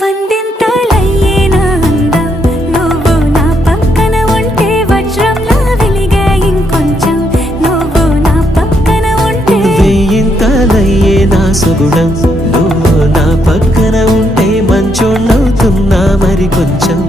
వందింతలయ్యేనా అందం నువ్వు నా పక్కన ఉంటే వజ్రంలా వెలిగే ఇంకొంచెం నువ్వు నా పక్కన ఉంటే వెయ్యింతలయ్యేనా సుగుణం నువ్వు నా పక్కన ఉంటే మంచోణ్ణవుతున్నా మరి కొంచెం